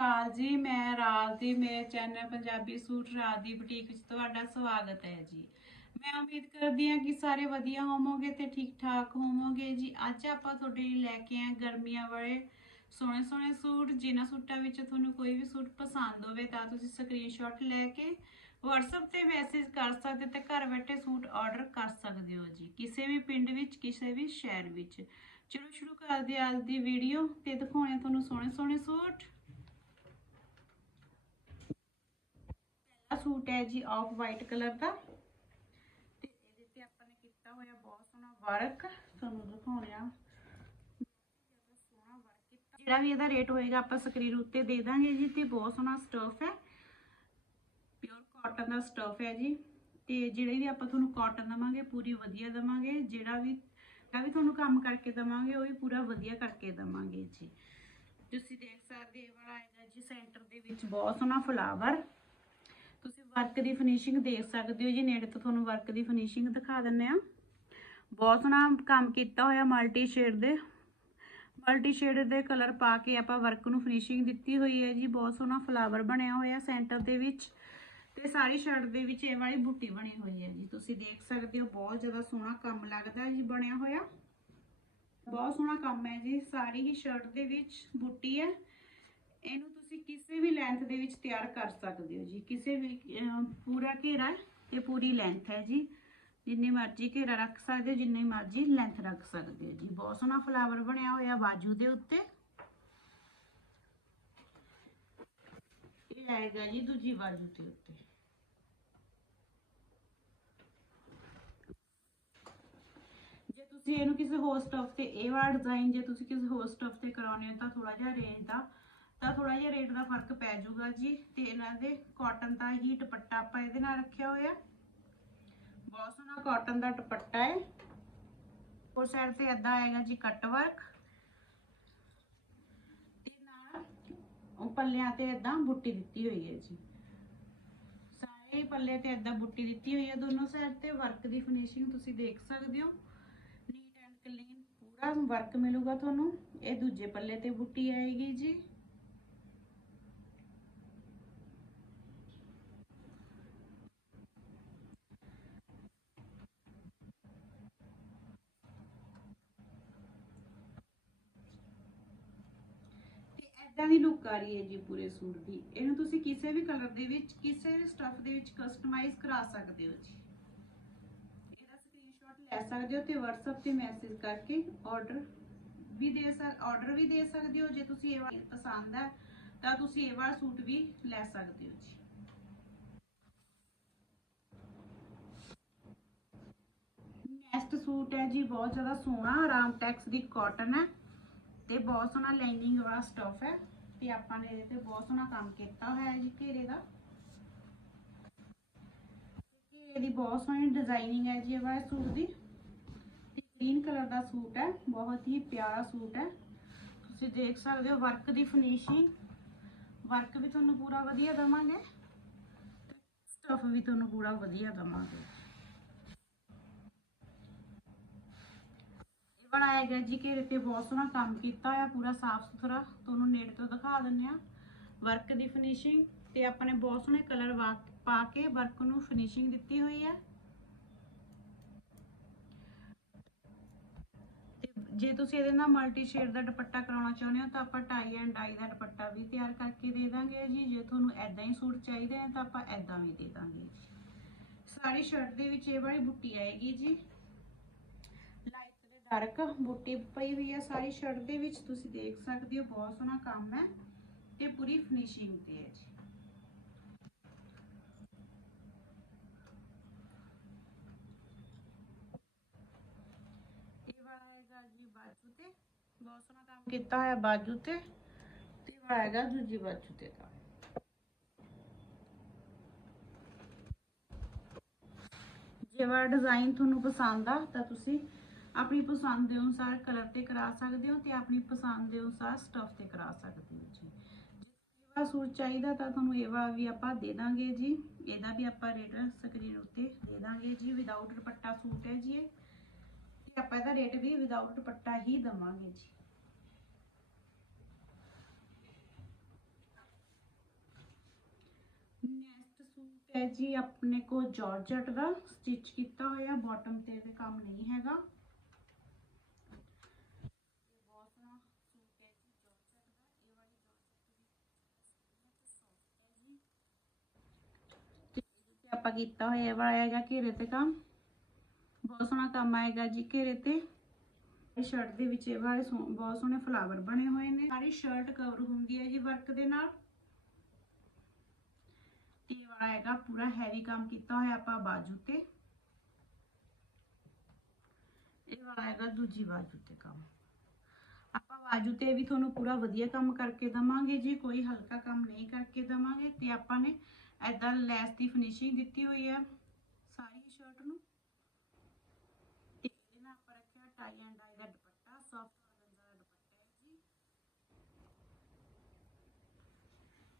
ਅਕਾਲ ਜੀ, ਮੈਂ ਰਾਜ ਦੀ, ਮੇਰੇ ਚੈਨਲ ਪੰਜਾਬੀ ਸੂਟ ਰਾਜ ਦੀ ਬੁਟੀਕ ਵਿੱਚ ਤੁਹਾਡਾ ਸਵਾਗਤ ਹੈ ਜੀ। ਮੈਂ ਉਮੀਦ ਕਰਦੀ ਹਾਂ ਕਿ ਸਾਰੇ ਵਧੀਆ ਹੋਵੋਗੇ ਤੇ ਠੀਕ ਠਾਕ ਹੋਵੋਗੇ ਜੀ। ਅੱਜ ਆਪਾਂ ਤੁਹਾਡੇ ਲਈ ਲੈ ਕੇ ਆਏ ਗਰਮੀਆਂ ਵਾਲੇ ਸੋਹਣੇ ਸੋਹਣੇ ਸੂਟ। ਜਿਨ੍ਹਾਂ ਸੂਟਾਂ ਵਿੱਚ ਤੁਹਾਨੂੰ ਕੋਈ ਵੀ ਸੂਟ ਪਸੰਦ ਹੋਵੇ ਤਾਂ ਤੁਸੀਂ ਸਕਰੀਨਸ਼ਾਟ ਲੈ ਕੇ WhatsApp ਤੇ ਮੈਸੇਜ ਕਰ ਸਕਦੇ ਤੇ ਘਰ ਬੈਠੇ ਸੂਟ ਆਰਡਰ ਕਰ ਸਕਦੇ ਹੋ ਜੀ। ਕਿਸੇ ਵੀ ਪਿੰਡ ਵਿੱਚ, ਕਿਸੇ ਵੀ ਸ਼ਹਿਰ ਵਿੱਚ। ਚਲੋ ਸ਼ੁਰੂ ਕਰਦੇ ਹਾਂ ਅੱਜ ਦੀ ਵੀਡੀਓ ਤੇ ਦਿਖਾਉਣੇ ਤੁਹਾਨੂੰ ਸੋਹਣੇ ਸੋਹਣੇ ਸੂਟ। ਪਹਿਲਾ ਸੂਟ ਹੈ ਜੀ ਆਫ ਵਾਈਟ ਕਲਰ ਦਾ। ਤੇ ਇਹਦੇ ਤੇ ਆਪਾਂ ਨੇ ਕੀਤਾ ਹੋਇਆ ਬਹੁਤ ਸੋਹਣਾ ਵਰਕ। ਤੁਹਾਨੂੰ ਦਿਖਾਉਣੇ ਜਿਹੜਾ ਵੀ ਇਹਦਾ ਰੇਟ ਹੋਏਗਾ ਆਪਾਂ ਸਕਰੀਨ ਉੱਤੇ ਦੇ ਦਾਂਗੇ ਜੀ ਤੇ ਬਹੁਤ ਸੋਹਣਾ ਸਟਫ ਹੈ। ਪਿਓਰ ਕਾਟਨ ਦਾ ਸਟਫ ਹੈ ਜੀ। ਤੇ ਜਿਹੜੇ ਵੀ ਆਪਾਂ ਤੁਹਾਨੂੰ ਕਾਟਨ ਦਵਾਂਗੇ ਪੂਰੀ ਵਧੀਆ ਦਵਾਂਗੇ। ਜਿਹੜਾ ਵੀ ਜਿਹੜਾ ਵੀ ਤੁਹਾਨੂੰ ਕੰਮ ਕਰਕੇ ਦਵਾਂਗੇ ਉਹ ਵੀ ਪੂਰਾ ਵਧੀਆ ਕਰਕੇ ਦਵਾਂਗੇ ਜੀ। ਤੁਸੀਂ ਦੇਖ ਸਕਦੇ ਇਹ ਵਾਲਾ ਹੈਗਾ ਜੀ ਸੈਂਟਰ ਦੇ ਵਿੱਚ ਬਹੁਤ ਸੋਹਣਾ ਫਲਾਵਰ ਵਰਕ ਦੀ ਫਿਨਿਸ਼ਿੰਗ ਦੇਖ ਸਕਦੇ ਹੋ ਜੀ, ਨੇੜੇ ਤੋਂ ਤੁਹਾਨੂੰ ਵਰਕ ਦੀ ਫਿਨਿਸ਼ਿੰਗ ਦਿਖਾ ਦਿੰਨੇ ਆ ਬਹੁਤ ਸੋਹਣਾ ਕੰਮ ਕੀਤਾ ਹੋਇਆ ਮਲਟੀ ਸ਼ੇਡ ਦੇ। ਮਲਟੀ ਸ਼ੇਡ ਦੇ ਕਲਰ ਪਾ ਕੇ ਆਪਾਂ ਵਰਕ ਨੂੰ ਫਿਨਿਸ਼ਿੰਗ ਦਿੱਤੀ ਹੋਈ ਹੈ ਜੀ। ਬਹੁਤ ਸੋਹਣਾ ਫਲਾਵਰ ਬਣਿਆ ਹੋਇਆ ਸੈਂਟਰ ਦੇ ਵਿੱਚ। ਤੇ ਸਾਰੀ ਸ਼ਰਟ ਦੇ ਵਿੱਚ ਇਹ ਵਾਲੀ ਬੁੱਟੀ ਬਣੀ ਹੋਈ ਹੈ ਜੀ। ਤੁਸੀਂ ਦੇਖ ਸਕਦੇ ਹੋ, ਬਹੁਤ ਜ਼ਿਆਦਾ ਸੋਹਣਾ ਕੰਮ ਲੱਗਦਾ ਜੀ ਬਣਿਆ ਹੋਇਆ। ਬਹੁਤ ਸੋਹਣਾ ਕੰਮ ਹੈ ਜੀ। ਸਾਰੀ ਹੀ ਸ਼ਰਟ ਦੇ ਵਿੱਚ ਬੁੱਟੀ ਹੈ। ਇਹਨੂੰ ਤੁਸੀਂ ਕਿਸੇ ਵੀ ਲੈਂਥ ਦੇ ਵਿੱਚ ਤਿਆਰ ਕਰ ਸਕਦੇ ਹੋ ਜੀ। ਕਿਸੇ ਵੀ ਪੂਰਾ ਘੇਰਾ ਹੈ ਪੂਰੀ ਲੈਂਥ ਹੈ ਜੀ। ਜਿੰਨੀ ਮਰਜ਼ੀ ਘੇਰਾ ਰੱਖ ਸਕਦੇ ਹੋ, ਜਿੰਨੀ ਮਰਜ਼ੀ ਲੈਂਥ ਰੱਖ ਸਕਦੇ ਹੋ ਜੀ। ਬਹੁਤ ਸੋਹਣਾ ਫਲਾਵਰ ਬਣਿਆ ਹੋਇਆ ਬਾਜੂ ਦੇ ਉੱਤੇ। ਇਹ ਆਏਗਾ ਜੀ ਦੂਜੀ ਬਾਜੂ ਦੇ ਉੱਤੇ। ਜੇ ਤੁਸੀਂ ਇਹਨੂੰ ਕਿਸੇ ਹੋਰ ਸਟਫ ਤੇ, ਇਹ ਵਾਲਾ ਡਿਜ਼ਾਈਨ ਜੇ ਤੁਸੀਂ ਕਿਸੇ ਹੋਰ ਸਟਫ ਤੇ ਕਰਾਉਣੇ ਹੋ ਤਾਂ ਥੋੜਾ ਜਿਹਾ ਰੇਂਜ ਦਾ ਤਾਂ ਥੋੜਾ ਜਿਹਾ ਰੇਟ ਦਾ ਫ਼ਰਕ ਪੈ ਜਾਊਗਾ ਜੀ ਤੇ ਇਹਨਾਂ ਦੇ ਕਾਟਨ ਦਾ ਹੀ ਦੁਪੱਟਾ ਆਪਾਂ ਇਹਦੇ ਨਾਲ ਰੱਖਿਆ ਹੋਇਆ। ਬਹੁਤ ਸੋਹਣਾ ਕਾਟਨ ਦਾ ਦੁਪੱਟਾ ਹੈ। ਉਸ ਸਾਈਡ ਤੇ ਏਦਾਂ ਆਏਗਾ ਜੀ ਕੱਟ ਵਰਕ ਤੇ ਨਾਲ ਉਹ ਪੱਲਿਆਂ ਤੇ ਏਦਾਂ ਬੁੱਟੀ ਦਿੱਤੀ ਹੋਈ ਹੈ ਜੀ। ਸਾਰੇ ਪੱਲੇ ਤੇ ਏਦਾਂ ਬੁੱਟੀ ਦਿੱਤੀ ਹੋਈ ਹੈ ਦੋਨੋਂ ਸਾਈਡ ਤੇ। ਵਰਕ ਦੀ ਫਿਨਿਸ਼ਿੰਗ ਤੁਸੀਂ ਦੇਖ ਸਕਦੇ ਹੋ। ਨੀਟ ਐਂਡ ਕਲੀਨ ਪੂਰਾ ਵਰਕ ਮਿਲੂਗਾ ਤੁਹਾਨੂੰ। ਇਹ ਦੂਜੇ ਪੱਲੇ ਤੇ ਬੁੱਟੀ ਆਏਗੀ ਜੀ। ਤੇ ਦੀ ਲੁੱਕ ਆ ਰਹੀ ਹੈ ਜੀ ਪੂਰੇ ਸੂਟ ਦੀ। ਇਹਨੂੰ ਤੁਸੀਂ ਕਿਸੇ ਵੀ ਕਲਰ ਦੇ ਵਿੱਚ, ਕਿਸੇ ਵੀ ਸਟਫ ਦੇ ਵਿੱਚ ਕਸਟਮਾਈਜ਼ ਕਰਾ ਸਕਦੇ ਹੋ ਜੀ। ਇਹਦਾ ਸਕਰੀਨਸ਼ਾਟ ਲੈ ਸਕਦੇ ਹੋ ਤੇ WhatsApp ਤੇ ਮੈਸੇਜ ਕਰਕੇ ਆਰਡਰ ਵੀ ਦੇ ਸਕ ਆਰਡਰ ਵੀ ਦੇ ਸਕਦੇ ਹੋ। ਜੇ ਤੁਸੀਂ ਇਹ ਵਾਲਾ ਪਸੰਦ ਹੈ ਤਾਂ ਤੁਸੀਂ ਇਹ ਵਾਲਾ ਸੂਟ ਵੀ ਲੈ ਸਕਦੇ ਹੋ ਜੀ। ਨੈਕਸਟ ਸੂਟ ਹੈ ਜੀ, ਬਹੁਤ ਜ਼ਿਆਦਾ ਸੋਹਣਾ ਆਰਾਮ ਟੈਕਸ ਦੀ ਕਾਟਨ ਹੈ। ਤੇ ਬਹੁਤ ਸੋਹਣਾ ਲਾਈਨਿੰਗ ਵਾਲਾ ਸਟਫ ਹੈ ਤੇ ਆਪਾਂ ਨੇ ਇਹਦੇ ਤੇ ਬਹੁਤ ਸੋਹਣਾ ਕੰਮ ਕੀਤਾ ਹੋਇਆ ਜੀ ਘੇਰੇ ਦਾ। ਘੇਰੇ ਦੀ ਬਹੁਤ ਸੋਹਣੀ ਡਿਜ਼ਾਈਨਿੰਗ ਹੈ ਜੀ ਇਹ ਸੂਟ ਦੀ। ਗ੍ਰੀਨ ਕਲਰ ਦਾ ਸੂਟ ਹੈ, ਬਹੁਤ ਹੀ ਪਿਆਰਾ ਸੂਟ ਹੈ। ਤੁਸੀਂ ਦੇਖ ਸਕਦੇ ਹੋ ਵਰਕ ਦੀ ਫਿਨਿਸ਼ਿੰਗ ਵਰਕ ਵੀ ਤੁਹਾਨੂੰ ਪੂਰਾ ਵਧੀਆ ਦਵਾਂਗੇ। ਸਟਫ ਵੀ ਤੁਹਾਨੂੰ ਪੂਰਾ ਵਧੀਆ ਦਵਾਂਗੇ। ਇਹ ਵਾਲਾ ਜੀ, ਘੇਰੇ ਤੇ ਬਹੁਤ ਸੋਹਣਾ ਕੰਮ ਕੀਤਾ ਹੋਇਆ, ਪੂਰਾ ਸਾਫ਼ ਸੁਥਰਾ। ਤੁਹਾਨੂੰ ਨੇੜੇ ਤੋਂ ਦਿਖਾ ਦਿੰਨੇ ਆ ਵਰਕ ਦੀ ਫਿਨਿਸ਼ਿੰਗ ਤੇ ਆਪਾਂ ਨੇ ਬਹੁਤ ਸੋਹਣੇ ਕਲਰ ਪਾ ਕੇ ਵਰਕ ਨੂੰ ਫਿਨਿਸ਼ਿੰਗ ਦਿੱਤੀ ਹੋਈ ਹੈ। ਜੇ ਤੁਸੀਂ ਇਹਦੇ ਨਾਲ ਮਲਟੀ ਸ਼ੇਡ ਦਾ ਦੁਪੱਟਾ ਕਰਾਉਣਾ ਚਾਹੁੰਦੇ ਹੋ ਤਾਂ ਆਪਾਂ ਟਾਈ ਐਂਡ ਡਾਈ ਦਾ ਦੁਪੱਟਾ ਵੀ ਤਿਆਰ ਕਰਕੇ ਦੇ ਦਾਂਗੇ ਜੀ। ਜੇ ਤੁਹਾਨੂੰ ਐਦਾਂ ਹੀ ਸੂਟ ਚਾਹੀਦੇ ਨੇ ਤਾਂ ਆਪਾਂ ਐਦਾਂ ਵੀ ਦੇ ਦਾਂਗੇ। ਜੀ ਸਾਰੀ ਸ਼ਰਟ ਦੇ ਵਿੱਚ ਇਹ ਵਾਲੀ ਬੁੱਟੀ ਆਏਗੀ ਜੀ। ਲਾਈਟ ਤੇ ਪਈ ਹੋਈ ਹੈ ਸਾਰੀ ਸ਼ਰਟ ਦੇ ਵਿੱਚ। ਤੁਸੀਂ ਦੇਖ ਸਕਦੇ ਹੋ, ਬਹੁਤ ਸੋਹਣਾ ਕੰਮ ਹੈ ਤੇ ਪੂਰੀ ਫਿਨਿਸ਼ਿੰਗ ਤੇ ਹੈ ਜੀ। ਬਹੁਤ ਸੋਹਣਾ ਕੰਮ ਕੀਤਾ ਹੋਇਆ ਬਾਜੂ ਤੇ। ਤੇ ਇਹ ਦੂਜੀ ਬਾਜੂ ਤੇ ਦਾ ਜੇ ਵਾਲਾ ਡਿਜ਼ਾਈਨ ਤੁਹਾਨੂੰ ਪਸੰਦ ਆ ਤਾਂ ਤੁਸੀਂ ਆਪਣੀ ਪਸੰਦ ਦੇ ਅਨੁਸਾਰ ਕਲਰ ਤੇ ਕਰਾ ਸਕਦੇ ਹੋ ਤੇ ਆਪਣੀ ਪਸੰਦ ਦੇ ਅਨੁਸਾਰ ਸਟਫ ਤੇ ਕਰਾ ਸਕਦੇ ਹੋ ਜੀ। ਏਵਾ ਸੂਟ ਚਾਹੀਦਾ ਤਾਂ ਤੁਹਾਨੂੰ ਏਵਾ ਵੀ ਆਪਾਂ ਦੇ ਦਾਂਗੇ ਜੀ। ਇਹਦਾ ਵੀ ਆਪਾਂ ਰੇਟ ਸਕਰੀਨ ਉੱਤੇ ਦੇ ਦਾਂਗੇ ਜੀ ਵਿਦਆਊਟ ਦੁਪੱਟਾ ਸੂਟ ਹੈ ਜੀ ਇਹ। ਤੇ ਆਪਾਂ ਇਹਦਾ ਰੇਟ ਵੀ ਵਿਦਆਊਟ ਦੁਪੱਟਾ ਹੀ ਦਵਾਂਗੇ ਜੀ। ਨੈਕਸਟ ਸੂਟ ਹੈ ਜੀ ਆਪਣੇ ਕੋ ਜਾਰਜਟ ਦਾ। ਸਟਿਚ ਕੀਤਾ ਹੋਇਆ ਬਾਟਮ ਤੇ ਇਹਦੇ ਕੰਮ ਨਹੀਂ ਹੈਗਾ। ਆਪਾਂ ਕੀਤਾ ਹੋਇਆ ਇਹ ਵਾਲਾ ਘੇਰੇ ਤੇ ਕੰਮ। ਬਹੁਤ ਸੋਹਣਾ ਕੰਮ ਆਏਗਾ ਜੀ ਘੇਰੇ ਤੇ। ਇਹ ਸ਼ਰਟ ਦੇ ਵਿੱਚ ਇਹ ਵਾਲੇ ਬਹੁਤ ਸੋਹਣੇ ਫਲਾਵਰ ਬਣੇ ਹੋਏ ਨੇ। ਸਾਰੀ ਸ਼ਰਟ ਕਵਰ ਹੁੰਦੀ ਹੈ ਜੀ ਵਰਕ ਦੇ ਨਾਲ। ਤੇ ਵਾਲਾ ਹੈਗਾ ਪੂਰਾ ਹੈਵੀ ਕੰਮ ਕੀਤਾ ਹੋਇਆ ਆਪਾਂ ਬਾਜੂ ਤੇ। ਇਹ ਵਾਲਾ ਹੈਗਾ ਦੂਜੀ ਬਾਜੂ ਤੇ ਕੰਮ। ਆਪਾਂ ਬਾਜੂ ਤੇ ਵੀ ਤੁਹਾਨੂੰ ਪੂਰਾ ਵਧੀਆ ਕੰਮ ਕਰਕੇ ਦਵਾਂਗੇ ਜੀ। ਕੋਈ ਹਲਕਾ ਕੰਮ ਨਹੀਂ ਕਰਕੇ ਦਵਾਂਗੇ। ਤੇ ਆਪਾਂ ਨੇ ਐਦਾਂ ਲੈਸ ਦੀ ਫਿਨਿਸ਼ਿੰਗ ਦਿੱਤੀ ਹੋਈ ਹੈ। ਸਾਰੀ ਸ਼ਰਟ ਨੂੰ। ਤੇ ਇਹਦੇ ਨਾਲ ਆਪਾਂ ਰੱਖਿਆ ਟਾਈ ਐਂਡ ਡਾਈ ਦਾ ਦੁਪੱਟਾ ਸੌਫਟ ਔਰਗੰਜ਼ਾ ਦਾ ਦੁਪੱਟਾ ਹੈ ਜੀ।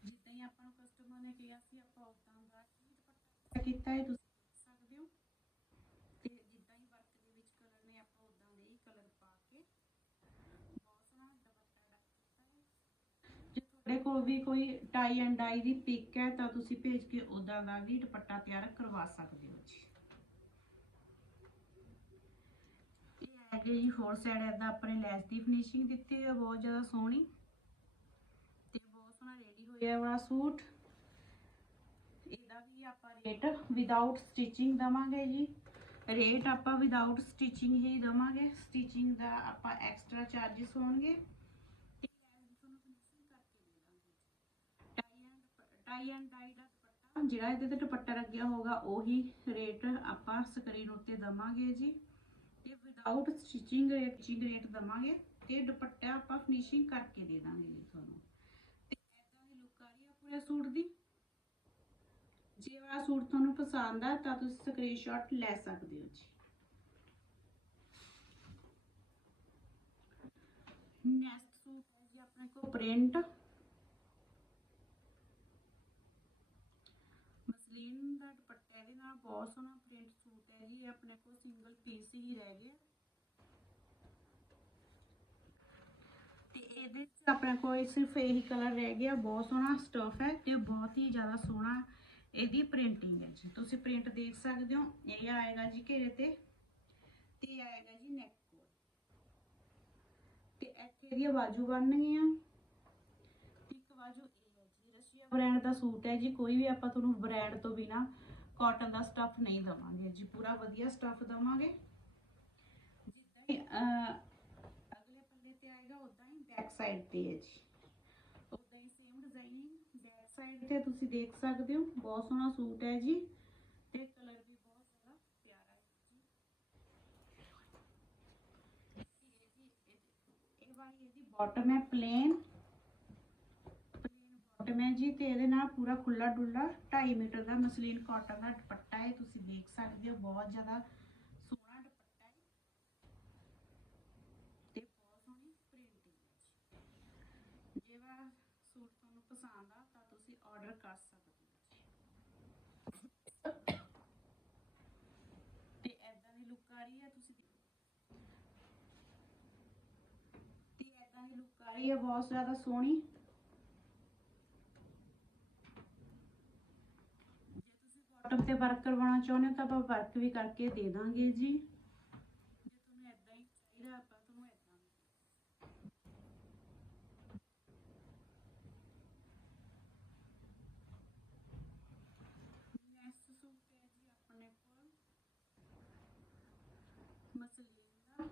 ਜਿੱਦਾਂ ਹੀ ਆਪਾਂ ਨੂੰ ਕਸਟਮਰ ਨੇ ਕਿਹਾ ਸੀ, ਆਪਾਂ ਉਦਾਂ ਦਾ ਹੀ ਦੁਪੱਟਾ ਕੀਤਾ ਹੈ। ਤੁਸੀਂ ਦੇਖ ਸਕਦੇ ਹੋ ਤੇ ਜਿੱਦਾਂ ਹੀ ਵਰਕ ਦੇ ਵਿੱਚ ਕਲਰ ਨੇ ਆਪਾਂ ਉਦਾਂ ਦੇ ਹੀ ਕਲਰ ਪਾ ਕੇ ਬਹੁਤ ਸੋਹਣਾ ਦੁਪੱਟਾ ਦਾ ਕੀਤਾ ਹੈ ਜੇ ਤੁਹਾਡੇ ਕੋਲ ਵੀ ਕੋਈ ਟਾਈ ਐਂਡ ਡਾਈ ਦੀ ਪਿਕ ਹੈ ਤਾਂ ਤੁਸੀਂ ਭੇਜ ਕੇ ਉਦਾਂ ਦਾ ਵੀ ਦੁਪੱਟਾ ਤਿਆਰ ਕਰਵਾ ਸਕਦੇ ਹੋ ਜੀ। ਇਹ ਹੈਗੇ ਜੀ ਫੋਰ ਸਾਈਡ ਐਦਾਂ ਆਪਣੇ ਲੈਸ ਦੀ ਫਿਨਿਸ਼ਿੰਗ ਦਿੱਤੀ ਹੋਈ ਹੈ, ਬਹੁਤ ਜ਼ਿਆਦਾ ਸੋਹਣੀ ਤੇ ਬਹੁਤ ਸੋਹਣਾ ਰੈਡੀ ਹੋਇਆ ਵਾਲਾ ਸੂਟ। ਇਹਦਾ ਵੀ ਆਪਾਂ ਰੇਟ ਵਿਦਆਊਟ ਸਟਿਚਿੰਗ ਦਵਾਂਗੇ ਜੀ। ਰੇਟ ਆਪਾਂ ਵਿਦਆਊਟ ਸਟਿਚਿੰਗ ਹੀ ਦਵਾਂਗੇ। ਸਟਿਚਿੰਗ ਦਾ ਆਪਾਂ ਐਕਸਟਰਾ ਚਾਰजेस ਹੋਣਗੇ ਤੇ ਲੈਸ ਤੁਹਾਨੂੰ ਫਿਨਿਸ਼ਿੰਗ ਕਰਕੇ ਦੇ ਦਾਂਗੇ tie and tie and dye ਦਾ ਦੁਪੱਟਾ। ਜਿਹੜਾ ਇਹਦੇ ਤੇ ਦੁਪੱਟਾ ਲੱਗਿਆ ਹੋਗਾ ਉਹੀ ਰੇਟ ਆਪਾਂ ਸਕਰੀਨ ਉੱਤੇ ਦਵਾਂਗੇ ਜੀ। ਤੇ ਵਿਦਆਊਟ ਸਟਿਚਿੰਗ ਰੇਟ ਚਿੰਗ ਰੇਟ ਦਵਾਂਗੇ ਤੇ ਦੁਪੱਟਾ ਆਪਾਂ ਫਿਨਿਸ਼ਿੰਗ ਕਰਕੇ ਦੇ ਦਾਂਗੇ ਜੀ ਤੁਹਾਨੂੰ। ਤੇ ਐਦਾਂ ਦੀ ਲੁੱਕ ਆ ਰਹੀ ਆ ਪੂਰੇ ਸੂਟ ਦੀ। ਜੇ ਵਾਲਾ ਸੂਟ ਤੁਹਾਨੂੰ ਪਸੰਦ ਆ, ਤਾਂ ਤੁਸੀਂ ਸਕਰੀਨਸ਼ਾਟ ਲੈ ਸਕਦੇ ਹੋ ਜੀ। ਨੈਕਸਟ ਸੂਟ ਹੈ ਜੀ ਆਪਣੇ ਕੋਲ ਪ੍ਰਿੰਟ ਮਸਲੀਨ ਦਾ ਦੁਪੱਟਾ ਇਹਦੇ ਨਾਲ ਬਹੁਤ ਸੋਹਣਾ ਪ੍ਰਿੰਟ ਸੂਟ ਹੈ ਜੀ, ਇਹ ਆਪਣੇ ਕੋਲ ਸਿੰਗਲ ਪੀਸ ਹੀ ਰਹਿ ਗਿਆ। ਤੇ ਇਹਦੇ ਵਿੱਚ ਆਪਣੇ ਕੋਲ ਸਿਰਫ ਇਹੀ ਕਲਰ ਰਹਿ ਗਿਆ, ਬਹੁਤ ਸੋਹਣਾ ਸਟਫ ਹੈ ਤੇ ਬਹੁਤ ਹੀ ਜ਼ਿਆਦਾ ਸੋਹਣਾ ਇਹਦੀ ਪ੍ਰਿੰਟਿੰਗ ਹੈ ਜੀ। ਤੁਸੀਂ ਪ੍ਰਿੰਟ ਦੇਖ ਸਕਦੇ ਹੋ, ਇਹ ਆਏਗਾ ਜੀ ਘੇਰੇ ਤੇ ਤੇ ਆਏਗਾ ਜੀ ਨੈਕ ਕੋਲ। ਤੇ ਇੱਥੇ ਇਹਦੀਆਂ ਬਾਜੂ ਬਣਨਗੀਆਂ ਇੱਕ ਬਾਜੂ ਇਹ ਹੈ ਜੀ ਰਸ਼ੀਆ ਬ੍ਰਾਂਡ ਦਾ ਸੂਟ ਹੈ ਜੀ ਕੋਈ ਵੀ ਆਪਾਂ ਤੁਹਾਨੂੰ ਬ੍ਰਾਂਡ ਤੋਂ ਬਿਨਾ ਕਾਟਨ ਦਾ ਸਟਫ ਨਹੀਂ ਦਵਾਂਗੇ ਜੀ ਪੂਰਾ ਵਧੀਆ ਸਟਫ ਦਵਾਂਗੇ। ਜਿੱਦਾਂ ਹੀ ਅਹ, ਅਗਲੇ ਪੱਲੇ ਤੇ ਆਏਗਾ ਉਦਾਂ ਹੀ ਬੈਕ ਸਾਈਡ ਤੇ ਹੈ ਜੀ। ਉਦਾਂ ਹੀ ਸੇਮ ਡਿਜ਼ਾਈਨਿੰਗ ਬੈਕ ਸਾਈਡ ਤੇ ਤੁਸੀਂ ਦੇਖ ਸਕਦੇ ਹੋ ਬਹੁਤ ਸੋਹਣਾ ਸੂਟ ਹੈ ਜੀ ਤੇ ਕਲਰ ਵੀ ਬਹੁਤ ਜ਼ਿਆਦਾ ਪਿਆਰਾ ਹੈ ਜੀ। ਇਹ ਜੀ ਇਹ- ਇਹ ਵਾਲੀ ਇਹਦੀ ਬਾਟਮ ਹੈ ਪਲੇਨ ਪਲੇਨ ਜੀ ਤੇ ਇਹਦੇ ਨਾਲ ਪੂਰਾ ਖੁੱਲਾ ਡੁੱਲਾ 2.5 ਮੀਟਰ ਦਾ ਮਸਲੀਨ ਕਾਟਨ ਦਾ ਦੁਪੱਟਾ ਹੈ, ਤੁਸੀਂ ਦੇਖ ਸਕਦੇ ਹੋ, ਬਹੁਤ ਜ਼ਿਆਦਾ ਸੋਹਣਾ ਦੁਪੱਟਾ ਹੈ। ਤੇ ਬਹੁਤ ਸੋਹਣੀ ਪ੍ਰਿੰਟਿੰਗ ਹੈ ਜੀ। ਸੂਟ ਤੁਹਾਨੂੰ ਪਸੰਦ ਆ, ਤਾਂ ਤੁਸੀਂ ਆਰਡਰ ਕਰ ਸਕਦੇ ਹੋ ਤੇ ਐਦਾਂ ਦੀ ਲੁੱਕ ਆ ਰਹੀ ਹੈ, ਤੁਸੀਂ ਤੇ ਐਦਾਂ ਦੀ ਲੁੱਕ ਆ ਰਹੀ ਹੈ, ਬਹੁਤ ਜ਼ਿਆਦਾ ਸੋਹਣੀ ਜੇ ਤੁਸੀਂ ਬਾਟਮ ਤੇ ਵਰਕ ਕਰਵਾਉਣਾ ਚਾਹੁੰਦੇ ਹੋ ਤਾਂ ਆਪਾਂ ਵਰਕ ਵੀ ਕਰਕੇ ਦੇ ਦਾਂਗੇ ਜੀ। ਜੇ ਤੁਹਾਨੂੰ ਐਦਾਂ ਹੀ ਚਾਹੀਦਾ ਆਪਾਂ ਤੁਹਾਨੂੰ ਐਦਾਂ ਨੈਕਸਟ ਸੂਟ ਹੈ ਜੀ ਆਪਣੇ ਕੋਲ ਮਸਲੀਨ ਦਾ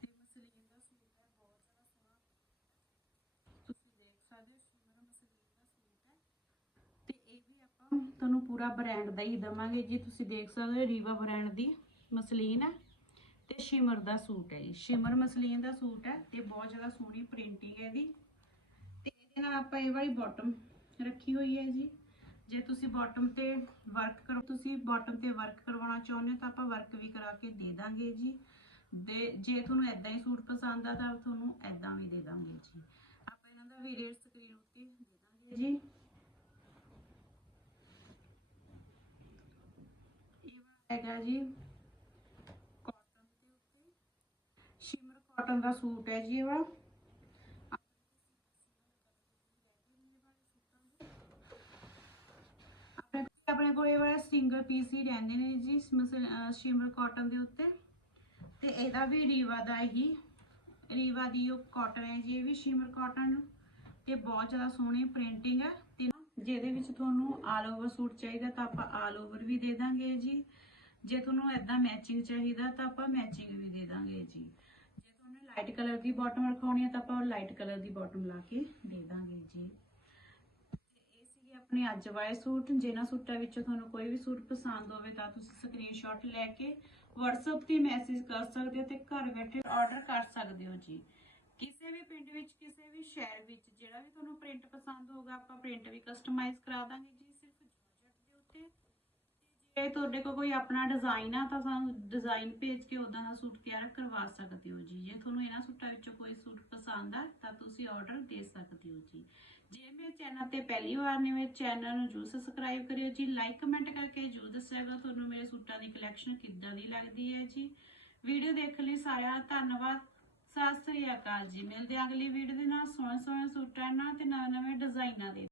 ਤੇ ਮਸਲੀਨ ਦਾ ਸੂਟ ਹੈ ਬਹੁਤ ਜ਼ਿਆਦਾ ਸੋਹਣਾ ਤੁਸੀਂ ਦੇਖ ਸਕਦੇ ਹੋ ਸ਼ਿਮਰ ਮਸਲੀਨ ਦਾ ਸੂਟ ਹੈ ਤੇ ਇਹ ਵੀ ਆਪਾਂ ਤੁਹਾਨੂੰ ਪੂਰਾ ਬ੍ਰਾਂਡ ਦਾ ਹੀ ਦਵਾਂਗੇ। ਜੀ, ਤੁਸੀਂ ਦੇਖ ਸਕਦੇ ਹੋ ਰੀਵਾ ਬ੍ਰਾਂਡ ਦੀ ਮਸਲੀਨ ਹੈ ਤੇ ਸ਼ਿਮਰ ਦਾ ਸੂਟ ਹੈ ਜੀ। ਸ਼ਿਮਰ ਮਸਲੀਨ ਦਾ ਸੂਟ ਹੈ ਤੇ ਬਹੁਤ ਜ਼ਿਆਦਾ ਸੋਹਣੀ ਪ੍ਰਿੰਟਿੰਗ ਹੈ ਇਹਦੀ। ਤੇ ਇਹਦੇ ਨਾਲ ਆਪਾਂ ਇਹ ਵਾਲੀ ਬਾਟਮ ਰੱਖੀ ਹੋਈ ਹੈ ਜੀ। ਜੇ ਤੁਸੀਂ ਬਾਟਮ ਤੇ ਵਰਕ ਕਰੋ, ਤੁਸੀਂ ਬਾਟਮ ਤੇ ਵਰਕ ਕਰਵਾਉਣਾ ਚਾਹੁੰਦੇ ਹੋ ਤਾਂ ਆਪਾਂ ਵਰਕ ਵੀ ਕਰਾ ਕੇ ਦੇ ਦਾਂਗੇ ਜੀ। ਦੇ ਜੇ ਤੁਹਾਨੂੰ ਐਦਾਂ ਹੀ ਸੂਟ ਪਸੰਦ ਆ ਤਾਂ ਤੁਹਾਨੂੰ ਐਦਾਂ ਵੀ ਦੇ ਦਾਂਗੇ ਜੀ। ਆਪਾਂ ਇਹਨਾਂ ਦਾ ਵੀ ਰੇਟ ਸਕਰੀਨ ਉੱਤੇ ਦੇ ਦਾਂਗੇ ਜੀ ਇਹ ਵਾਲਾ ਹੈਗਾ ਜੀ। ਕਾਟਨ ਦੇ ਉੱਤੇ। ਸ਼ਿਮਰ ਕਾਟਨ ਦਾ ਸੂਟ ਹੈ ਜੀ ਇਹ ਆਪਣੇ ਕੋਲ ਇਹ ਵਾਲਾ ਸਿੰਗਲ ਪੀਸ ਹੀ ਰਹਿੰਦੇ ਨੇ ਜੀ ਸ਼ਿਮਰ ਕਾਟਨ ਦੇ ਉੱਤੇ। ਤੇ ਇਹਦਾ ਵੀ ਰੀਵਾ ਦਾ ਹੀ। ਰੀਵਾ ਦੀ ਉਹ ਕਾਟਨ ਹੈ ਜੀ, ਇਹ ਵੀ ਸ਼ਿਮਰ ਕਾਟਨ ਤੇ ਬਹੁਤ ਜ਼ਿਆਦਾ ਸੋਹਣੀ ਪ੍ਰਿੰਟਿੰਗ ਹੈ। ਤੇ ਜਿਹਦੇ ਵਿੱਚ ਤੁਹਾਨੂੰ ਆਲ ਓਵਰ ਸੂਟ ਚਾਹੀਦਾ, ਤਾਂ ਆਪਾਂ ਆਲ ਓਵਰ ਵੀ ਦੇ ਦਾਂਗੇ ਜੀ। ਜੇ ਤੁਹਾਨੂੰ ਐਦਾਂ ਮੈਚਿੰਗ ਚਾਹੀਦਾ ਤਾਂ ਆਪਾਂ ਮੈਚਿੰਗ ਵੀ ਦੇ ਦਾਂਗੇ ਜੀ। ਜੇ ਤੁਹਾਨੂੰ ਲਾਈਟ ਕਲਰ ਦੀ ਬਾਟਮ ਰਖਾਉਣੀ ਹੈ ਤਾਂ ਆਪਾਂ ਲਾਈਟ ਕਲਰ ਦੀ ਬਾਟਮ ਲਾ ਕੇ ਦੇ ਦਾਂਗੇ ਜੀ। ਇਹ ਸੀਗੇ ਆਪਣੇ ਅੱਜ ਵਾਲੇ ਸੂਟ, ਜਿਹਨਾਂ ਸੂਟਾਂ ਵਿੱਚੋਂ ਤੁਹਾਨੂੰ ਕੋਈ ਵੀ ਸੂਟ ਪਸੰਦ ਹੋਵੇ ਤਾਂ ਤੁਸੀਂ ਸਕਰੀਨਸ਼ਾਟ ਲੈ ਕੇ WhatsApp ਤੇ ਮੈਸੇਜ ਕਰ ਸਕਦੇ ਹੋ ਤੇ ਘਰ ਬੈਠੇ ਆਰਡਰ ਕਰ ਸਕਦੇ ਹੋ ਜੀ। ਕਿਸੇ ਵੀ ਪਿੰਡ ਵਿੱਚ, ਕਿਸੇ ਵੀ ਸ਼ਹਿਰ ਵਿੱਚ, ਜਿਹੜਾ ਵੀ ਤੁਹਾਨੂੰ ਪ੍ਰਿੰਟ ਪਸੰਦ ਹੋਗਾ ਆਪਾਂ ਪ੍ਰਿੰਟ ਵੀ ਕਸਟਮਾਈਜ਼ ਕਰਾ ਦਾਂਗੇ ਜੀ ਸਿਰਫ ਜਾਰਜਟ ਦੇ ਉੱਤੇ ਤੇ ਜੇ ਤੁਹਾਡੇ ਕੋਲ ਕੋਈ ਆਪਣਾ ਡਿਜ਼ਾਈਨ ਆ ਤਾਂ ਸਾਨੂੰ ਡਿਜ਼ਾਈਨ ਭੇਜ ਕੇ ਉਦਾਂ ਦਾ ਸੂਟ ਤਿਆਰ ਕਰਵਾ ਸਕਦੇ ਹੋ ਜੀ। ਜੇ ਤੁਹਾਨੂੰ ਇਹਨਾਂ ਸੂਟਾਂ ਵਿੱਚੋਂ ਕੋਈ ਸੂਟ ਪਸੰਦ ਆ, ਤਾਂ ਤੁਸੀਂ ਆਰਡਰ ਦੇ ਸਕਦੇ ਹੋ ਜੀ। ਜੇ ਮੇਰੇ ਚੈਨਲ ਤੇ ਪਹਿਲੀ ਵਾਰ ਨੇ, ਮੇਰੇ ਚੈਨਲ ਨੂੰ ਜਰੂਰ ਸਬਸਕ੍ਰਾਈਬ ਕਰਿਓ ਜੀ। ਲਾਈਕ ਕਮੈਂਟ ਕਰਕੇ ਜਰੂਰ ਦੱਸਿਆਗਾ ਤੁਹਾਨੂੰ ਮੇਰੇ ਸੂਟਾਂ ਦੀ ਕਲੈਕਸ਼ਨ ਕਿੱਦਾਂ ਦੀ ਲੱਗਦੀ ਹੈ ਜੀ। ਵੀਡੀਓ ਦੇਖਣ ਲਈ ਸਾਰਿਆਂ ਦਾ ਧੰਨਵਾਦ। ਸਤਿ ਸ੍ਰੀ ਅਕਾਲ ਜੀ। ਮਿਲਦੇ ਅਗਲੀ ਵੀਡੀਓ ਦੇ ਨਾਲ। ਸੋਹਣੇ ਸੋਹਣੇ ਸੂਟਾਂ ਨਾਲ ਤੇ ਨਵੇਂ ਨਵੇਂ ਡਿਜ਼ਾਈਨਾਂ ਦੇ